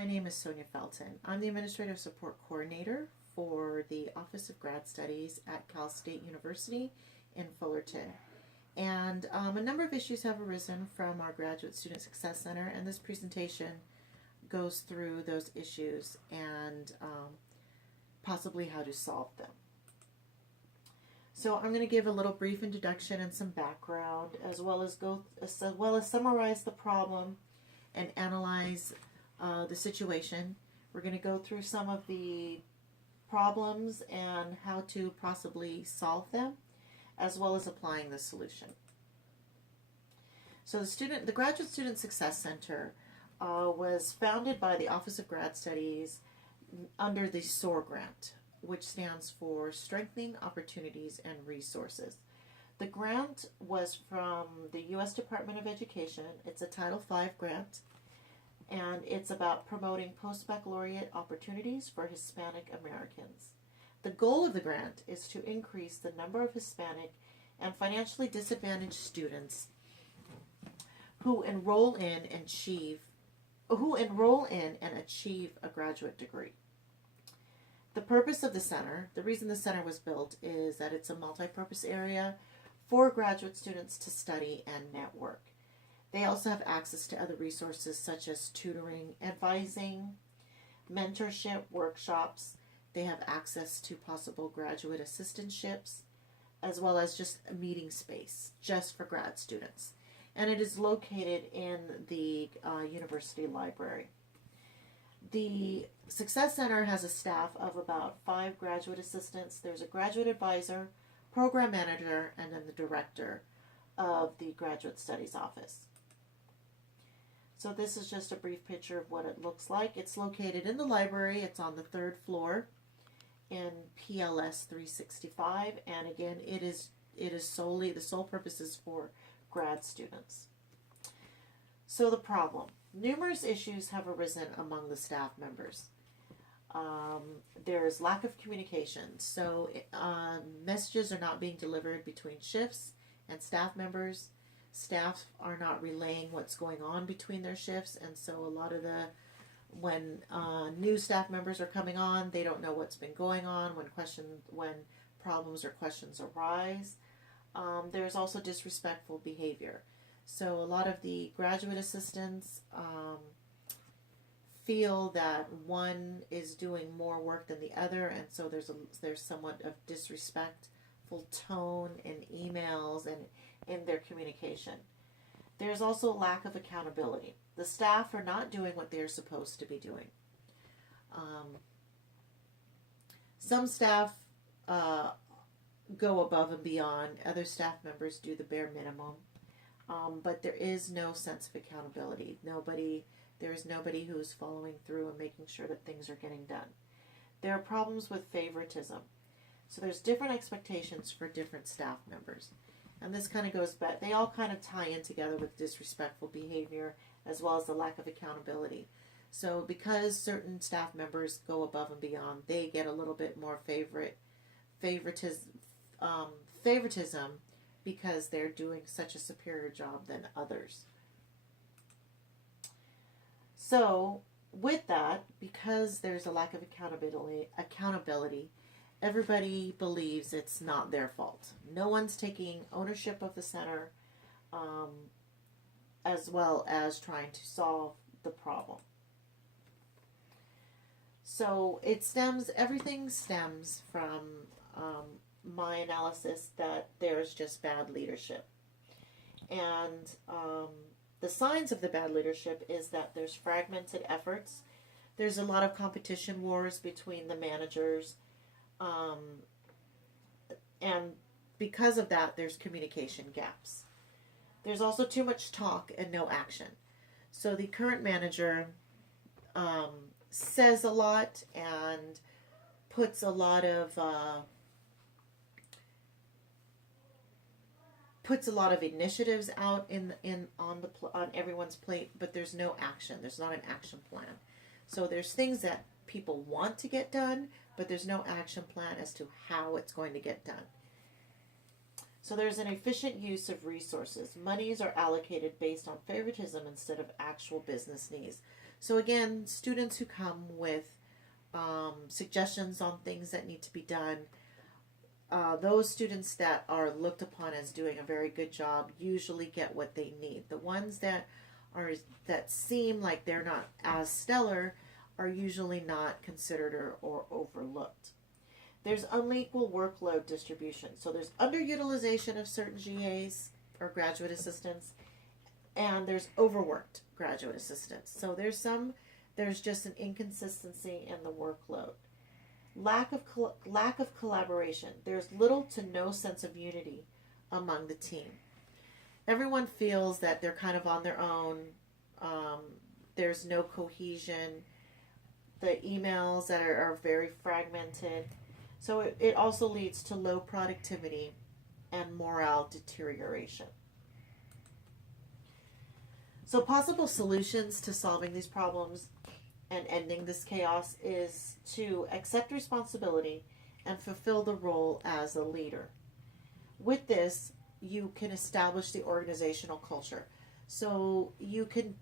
My name is Sonya Felton. I'm the Administrative Support Coordinator for the Office of Grad Studies at Cal State University in Fullerton. And a number of issues have arisen from our Graduate Student Success Center, and this presentation goes through those issues and possibly how to solve them. So I'm going to give a little brief introduction and some background, as well as summarize the problem and analyze the situation. We're going to go through some of the problems and how to possibly solve them, as well as applying the solution. So the Graduate Student Success Center was founded by the Office of Grad Studies under the SOAR grant, which stands for Strengthening Opportunities and Resources. The grant was from the U.S. Department of Education. It's a Title V grant, and it's about promoting post-baccalaureate opportunities for Hispanic Americans. The goal of the grant is to increase the number of Hispanic and financially disadvantaged students who enroll in and achieve a graduate degree. The purpose of the center, the reason the center was built, is that it's a multi-purpose area for graduate students to study and network. They also have access to other resources such as tutoring, advising, mentorship, workshops. They have access to possible graduate assistantships, as well as just a meeting space just for grad students. And it is located in the university library. The Success Center has a staff of about 5 graduate assistants. There's a graduate advisor, program manager, and then the director of the Graduate Studies Office. So this is just a brief picture of what it looks like. It's located in the library. It's on the 3rd floor in PLS 365, and again, it is solely, the sole purpose is for grad students. So the problem. Numerous issues have arisen among the staff members. There's lack of communication. So messages are not being delivered between shifts and staff members. Staff are not relaying what's going on between their shifts, and so a lot of when new staff members are coming on, they don't know what's been going on when problems or questions arise. There's also disrespectful behavior. So a lot of the graduate assistants feel that one is doing more work than the other, and so there's somewhat of disrespectful tone in emails and in their communication. There's also a lack of accountability. The staff are not doing what they're supposed to be doing. Some staff go above and beyond. Other staff members do the bare minimum. But there is no sense of accountability. There is nobody who is following through and making sure that things are getting done. There are problems with favoritism. So there's different expectations for different staff members. And this kind of goes back, they all kind of tie in together with disrespectful behavior as well as the lack of accountability. So because certain staff members go above and beyond, they get a little bit more favoritism because they're doing such a superior job than others. So with that, because there's a lack of accountability, everybody believes it's not their fault. No one's taking ownership of the center, as well as trying to solve the problem. So everything stems from my analysis that there's just bad leadership. And the signs of the bad leadership is that there's fragmented efforts. There's a lot of competition wars between the managers. And because of that, there's communication gaps. There's also too much talk and no action. So the current manager says a lot and puts a lot of initiatives out on everyone's plate, but there's no action. There's not an action plan. So there's things that people want to get done, but there's no action plan as to how it's going to get done. So there's an efficient use of resources. Monies are allocated based on favoritism instead of actual business needs. So again, students who come with suggestions on things that need to be done, those students that are looked upon as doing a very good job usually get what they need. The ones that seem like they're not as stellar are usually not considered or overlooked. There's unequal workload distribution. So there's underutilization of certain GAs or graduate assistants, and there's overworked graduate assistants. So there's just an inconsistency in the workload. Lack of collaboration. There's little to no sense of unity among the team. Everyone feels that they're kind of on their own. There's no cohesion. The emails that are very fragmented. So it also leads to low productivity and morale deterioration. So possible solutions to solving these problems and ending this chaos is to accept responsibility and fulfill the role as a leader. With this, you can establish the organizational culture. So you can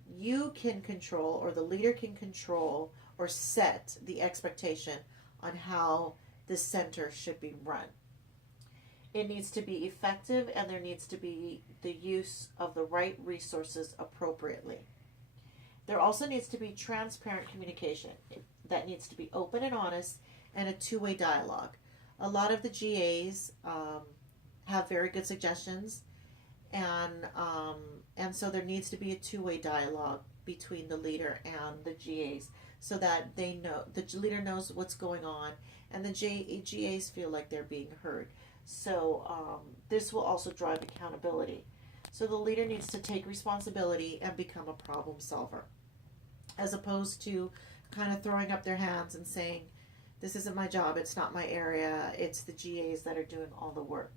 control, or the leader can control or set the expectation on how the center should be run. It needs to be effective, and there needs to be the use of the right resources appropriately. There also needs to be transparent communication that needs to be open and honest, and a two-way dialogue. A lot of the GAs have very good suggestions, and so there needs to be a two-way dialogue between the leader and the GAs, so that they know, the leader knows what's going on, and the GAs feel like they're being heard. So this will also drive accountability. So the leader needs to take responsibility and become a problem solver, as opposed to kind of throwing up their hands and saying, this isn't my job, it's not my area, it's the GAs that are doing all the work.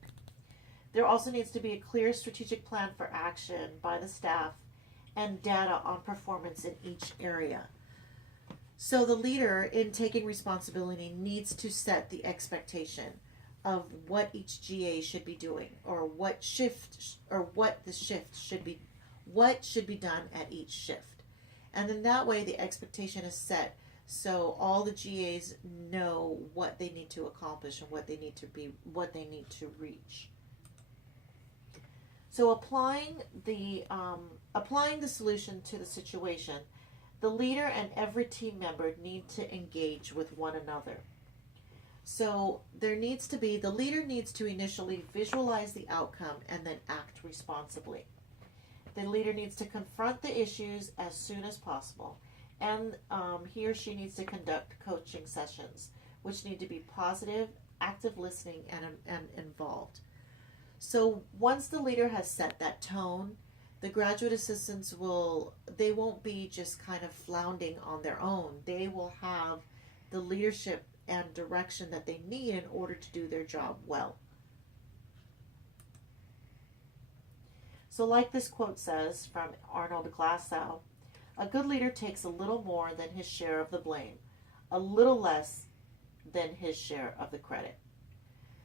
There also needs to be a clear strategic plan for action by the staff and data on performance in each area. So the leader, in taking responsibility, needs to set the expectation of what each GA should be doing, or what the shift should be, what should be done at each shift. And then that way the expectation is set, so all the GAs know what they need to accomplish and what they need to reach. So applying the solution to the situation, the leader and every team member need to engage with one another. So the leader needs to initially visualize the outcome and then act responsibly. The leader needs to confront the issues as soon as possible, and he or she needs to conduct coaching sessions, which need to be positive, active listening, and involved. So once the leader has set that tone, the graduate assistants won't be just kind of floundering on their own. They will have the leadership and direction that they need in order to do their job well. So like this quote says from Arnold Glasow, a good leader takes a little more than his share of the blame, a little less than his share of the credit.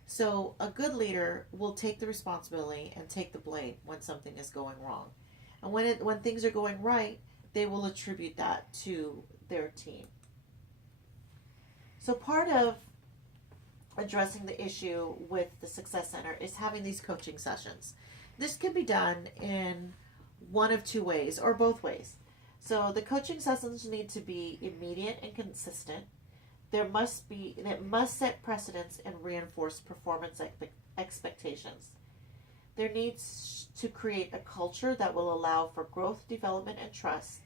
So a good leader will take the responsibility and take the blame when something is going wrong. And when things are going right, they will attribute that to their team. So part of addressing the issue with the Success Center is having these coaching sessions. This can be done in one of two ways, or both ways. So the coaching sessions need to be immediate and consistent. It must set precedents and reinforce performance expectations. There needs to create a culture that will allow for growth, development, and trust.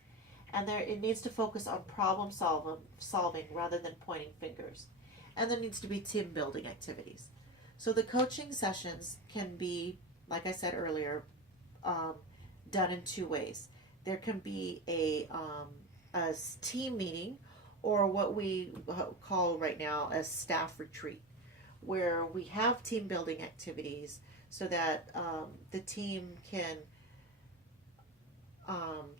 And it needs to focus on problem solving rather than pointing fingers. And there needs to be team building activities. So the coaching sessions can be, like I said earlier, done in two ways. There can be a team meeting, or what we call right now a staff retreat, where we have team building activities so that the team can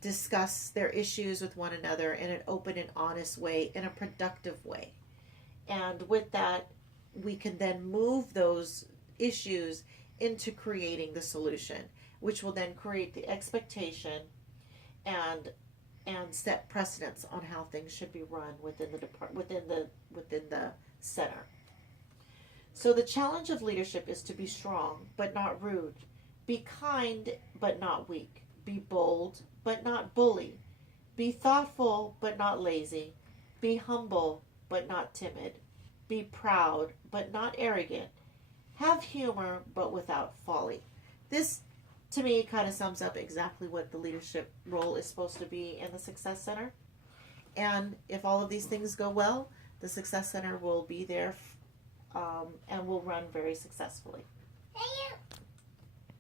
discuss their issues with one another in an open and honest way, in a productive way. And with that, we can then move those issues into creating the solution, which will then create the expectation and and set precedents on how things should be run within the center. So the challenge of leadership is to be strong but not rude, be kind but not weak, be bold but not bully, be thoughtful but not lazy, be humble but not timid, be proud but not arrogant, have humor but without folly. This, to me, kind of sums up exactly what the leadership role is supposed to be in the Success Center. And if all of these things go well, the Success Center will be there and will run very successfully.